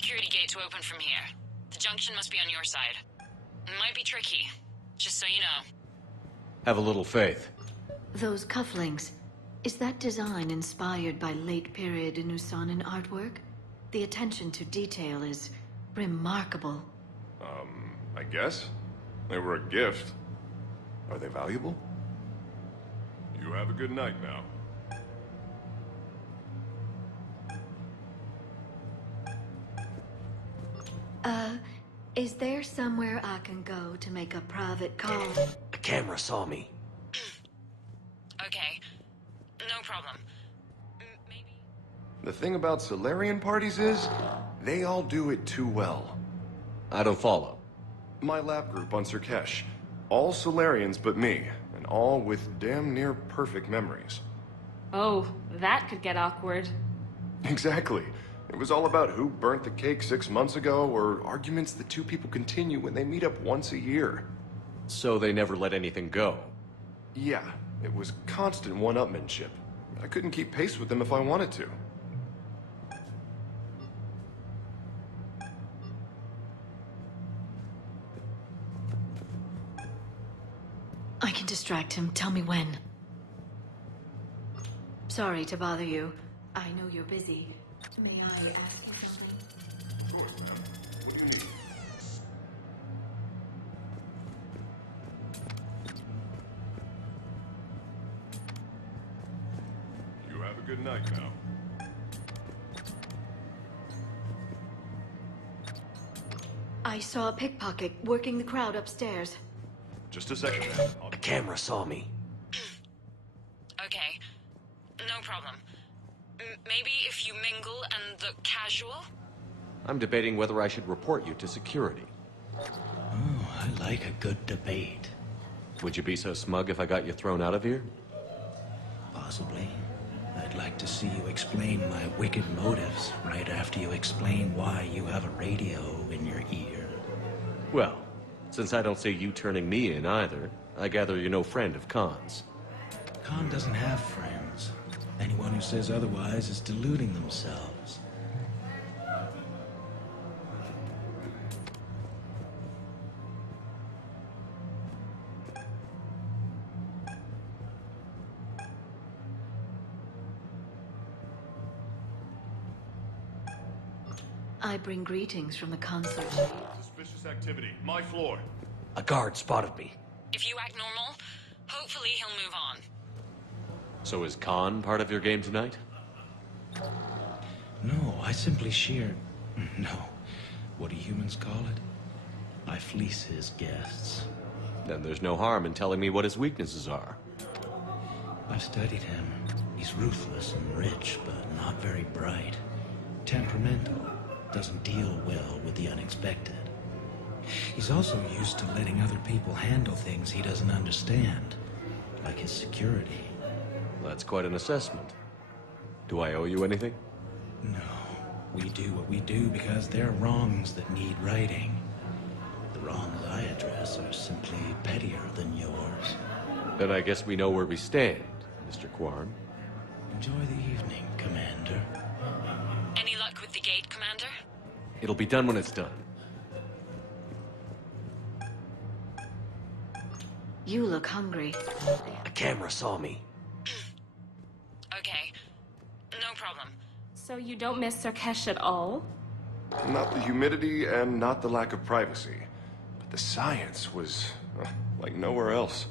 security gate to open from here. The junction must be on your side. It might be tricky, just so you know. Have a little faith. Those cufflinks, is that design inspired by late-period Inusanan artwork? The attention to detail is remarkable. I guess. They were a gift. Are they valuable? You have a good night now. Is there somewhere I can go to make a private call? A camera saw me. Okay, no problem. Maybe... The thing about Solarian parties is, they all do it too well. I don't follow. My lab group on Sirkesh. All Solarians but me, and all with damn near perfect memories. Oh, that could get awkward. Exactly. It was all about who burnt the cake 6 months ago, or arguments the two people continue when they meet up once a year. So they never let anything go. Yeah, it was constant one-upmanship. I couldn't keep pace with them if I wanted to. I can distract him. Tell me when. Sorry to bother you. I know you're busy. May I ask you something? Of course, ma'am. What do you need? You have a good night now. I saw a pickpocket working the crowd upstairs. Just a second, ma'am. A camera saw me. Okay, no problem. Maybe if you mingle and look casual? I'm debating whether I should report you to security. Oh, I like a good debate. Would you be so smug if I got you thrown out of here? Possibly. I'd like to see you explain my wicked motives right after you explain why you have a radio in your ear. Well, since I don't see you turning me in either, I gather you're no friend of Khan's. Khan doesn't have friends. Anyone who says otherwise is deluding themselves. I bring greetings from the concert. Suspicious activity. My floor. A guard spotted me. If you act normal, hopefully he'll move on. So is Khan part of your game tonight? No, I simply shear... No. What do humans call it? I fleece his guests. Then there's no harm in telling me what his weaknesses are. I've studied him. He's ruthless and rich, but not very bright. Temperamental. Doesn't deal well with the unexpected. He's also used to letting other people handle things he doesn't understand. Like his security. That's quite an assessment. Do I owe you anything? No. We do what we do because they're wrongs that need righting. The wrongs I address are simply pettier than yours. Then I guess we know where we stand, Mr. Quarn. Enjoy the evening, Commander. Any luck with the gate, Commander? It'll be done when it's done. You look hungry. A camera saw me. Okay, no problem. So you don't miss Sirkesh at all? Not the humidity and not the lack of privacy. But the science was like nowhere else.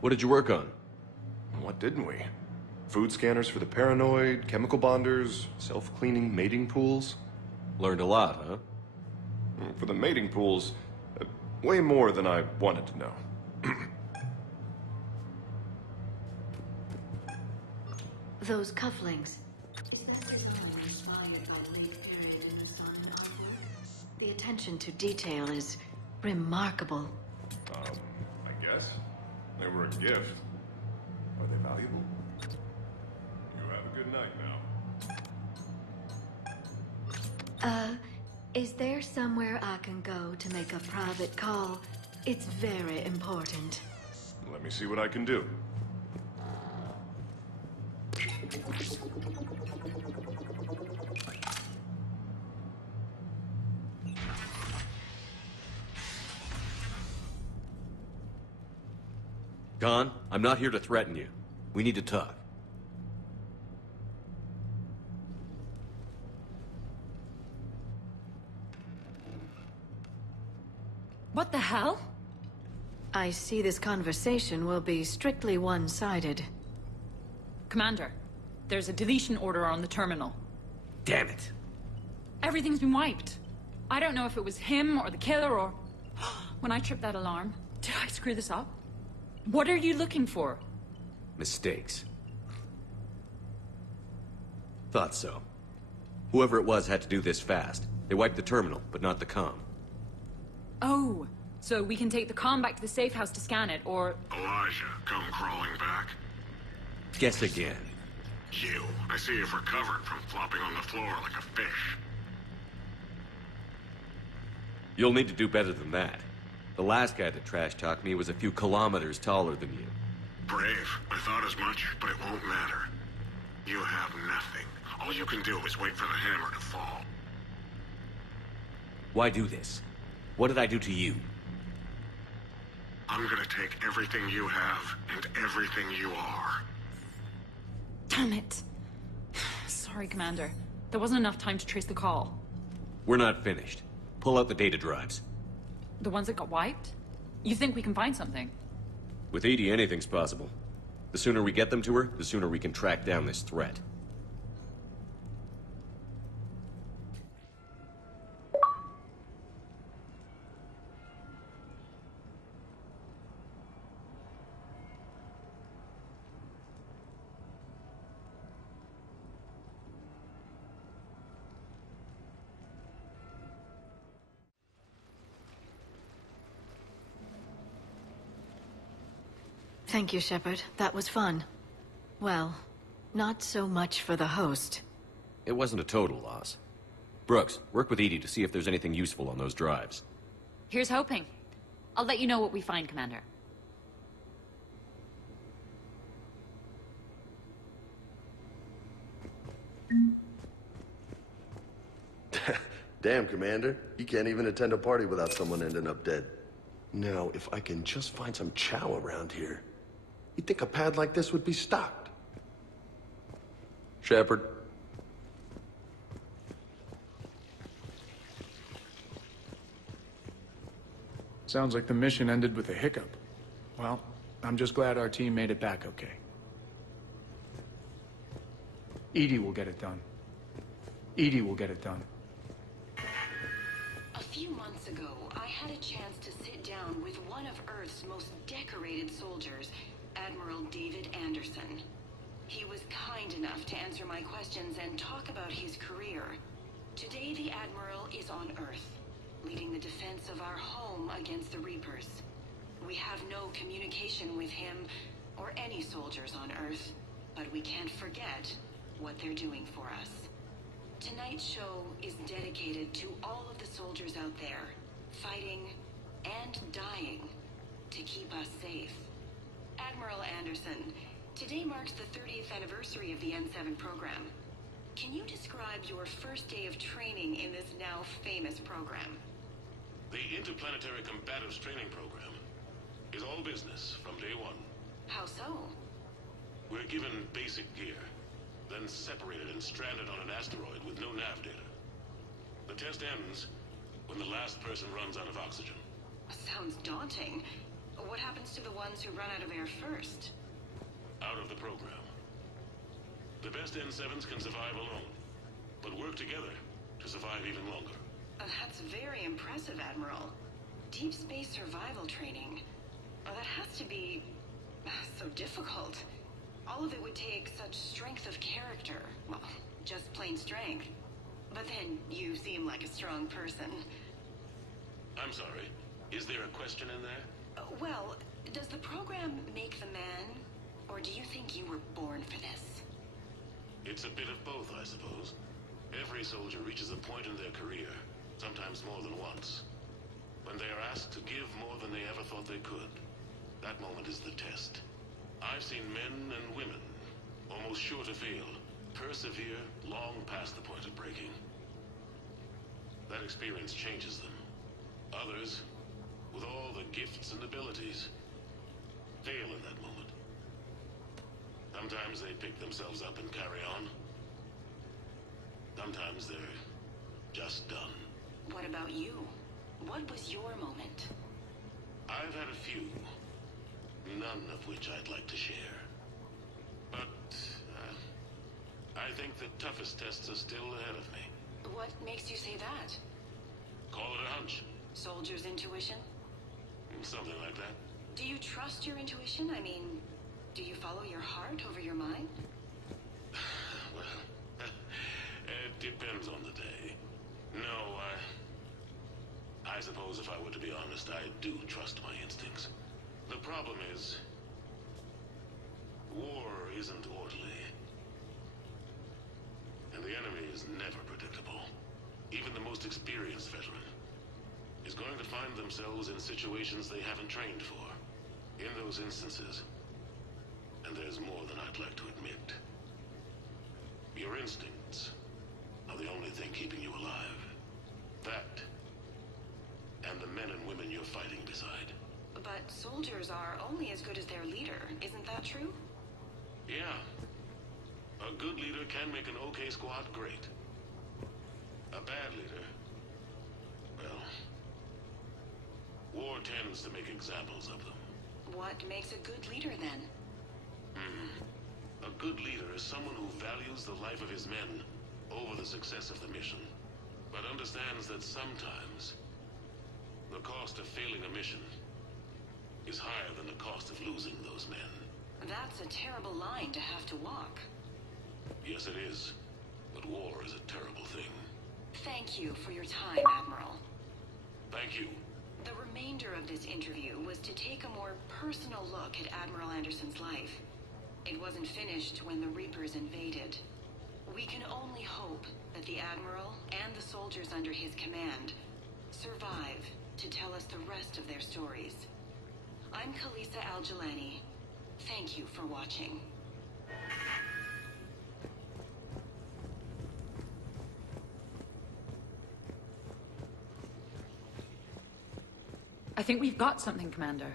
What did you work on? What didn't we? Food scanners for the paranoid, chemical bonders, self-cleaning mating pools. Learned a lot, huh? For the mating pools, way more than I wanted to know. Those cufflinks. Is that design inspired by late-period Inusanan artwork? The attention to detail is remarkable. I guess. They were a gift. Are they valuable? You have a good night now. Is there somewhere I can go to make a private call? It's very important. Let me see what I can do. Khan, I'm not here to threaten you. We need to talk. What the hell? I see this conversation will be strictly one-sided. Commander, there's a deletion order on the terminal. Damn it. Everything's been wiped. I don't know if it was him or the killer or... When I tripped that alarm, did I screw this up? What are you looking for? Mistakes. Thought so. Whoever it was had to do this fast. They wiped the terminal, but not the comm. Oh, so we can take the comm back to the safe house to scan it, or... Elijah, come crawling back. Guess again. You. I see you've recovered from flopping on the floor like a fish. You'll need to do better than that. The last guy that trash-talked me was a few kilometers taller than you. Brave. I thought as much, but it won't matter. You have nothing. All you can do is wait for the hammer to fall. Why do this? What did I do to you? I'm gonna take everything you have and everything you are. Damn it. Sorry, Commander. There wasn't enough time to trace the call. We're not finished. Pull out the data drives. The ones that got wiped? You think we can find something? With Edie, anything's possible. The sooner we get them to her, the sooner we can track down this threat. Thank you, Shepard. That was fun. Well, not so much for the host. It wasn't a total loss. Brooks, work with Edie to see if there's anything useful on those drives. Here's hoping. I'll let you know what we find, Commander. Damn, Commander. You can't even attend a party without someone ending up dead. Now, if I can just find some chow around here, you'd think a pad like this would be stocked. Shepard. Sounds like the mission ended with a hiccup. Well, I'm just glad our team made it back okay. Edie will get it done. Edie will get it done. A few months ago, I had a chance to sit down with one of Earth's most decorated soldiers, Admiral David Anderson. He was kind enough to answer my questions and talk about his career. Today, the Admiral is on Earth, leading the defense of our home against the Reapers. We have no communication with him or any soldiers on Earth, but we can't forget what they're doing for us. Tonight's show is dedicated to all of the soldiers out there, fighting and dying to keep us safe. Admiral Anderson, today marks the 30th anniversary of the N7 program. Can you describe your first day of training in this now famous program? The Interplanetary Combatives Training Program is all business from day one. How so? We're given basic gear, then separated and stranded on an asteroid with no nav data. The test ends when the last person runs out of oxygen. Sounds daunting. What happens to the ones who run out of air first? Out of the program. The best N7s can survive alone, but work together to survive even longer. That's very impressive, Admiral. Deep space survival training. That has to be so difficult. All of it would take such strength of character. Well, just plain strength. But then you seem like a strong person. I'm sorry. Is there a question in there? Well, does the program make the man? Or do you think you were born for this? It's a bit of both, I suppose. Every soldier reaches a point in their career, sometimes more than once, when they are asked to give more than they ever thought they could. That moment is the test. I've seen men and women, almost sure to fail, persevere long past the point of breaking. That experience changes them. Others, with all the gifts and abilities, fail in that Sometimes they pick themselves up and carry on. Sometimes they're just done. What about you? What was your moment? I've had a few, none of which I'd like to share. But I think the toughest tests are still ahead of me. What makes you say that? Call it a hunch. Soldier's intuition? Something like that. Do you trust your intuition? I mean, do you follow your heart over your mind? Well, it depends on the day. No, I suppose if I were to be honest, I do trust my instincts. The problem is, war isn't orderly. And the enemy is never predictable. Even the most experienced veteran is going to find themselves in situations they haven't trained for. In those instances, and there's more than I'd like to admit, your instincts are the only thing keeping you alive. That, and the men and women you're fighting beside. But soldiers are only as good as their leader, isn't that true? Yeah. A good leader can make an okay squad great. A bad leader, well, war tends to make examples of them. What makes a good leader, then? A good leader is someone who values the life of his men over the success of the mission, but understands that sometimes the cost of failing a mission is higher than the cost of losing those men. That's a terrible line to have to walk. Yes, it is. But war is a terrible thing. Thank you for your time, Admiral. Thank you. The remainder of this interview was to take a more personal look at Admiral Anderson's life. It wasn't finished when the Reapers invaded. We can only hope that the Admiral and the soldiers under his command survive to tell us the rest of their stories. I'm Khaleesa Al-Jilani. Thank you for watching. I think we've got something, Commander.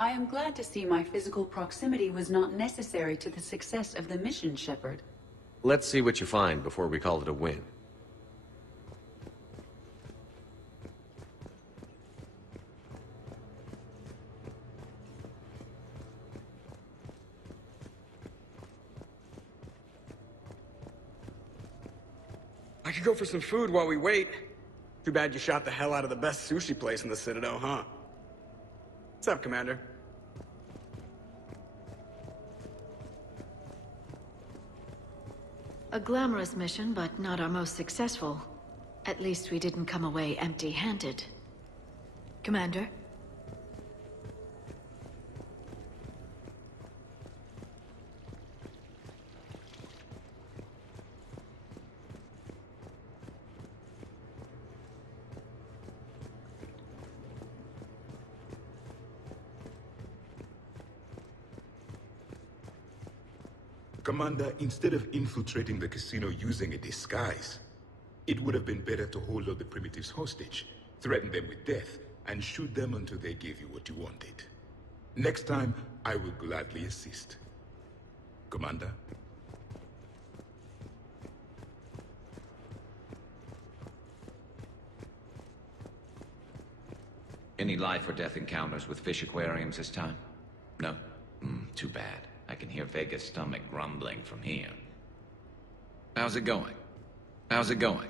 I am glad to see my physical proximity was not necessary to the success of the mission, Shepard. Let's see what you find before we call it a win. I could go for some food while we wait. Too bad you shot the hell out of the best sushi place in the Citadel, huh? What's up, Commander? A glamorous mission, but not our most successful. At least we didn't come away empty-handed. Commander? Commander, instead of infiltrating the casino using a disguise, it would have been better to hold all the primitives hostage, threaten them with death, and shoot them until they gave you what you wanted. Next time, I will gladly assist. Commander? Any life or death encounters with fish aquariums this time? No? Too bad. I can hear Vega's stomach grumbling from here. How's it going? How's it going?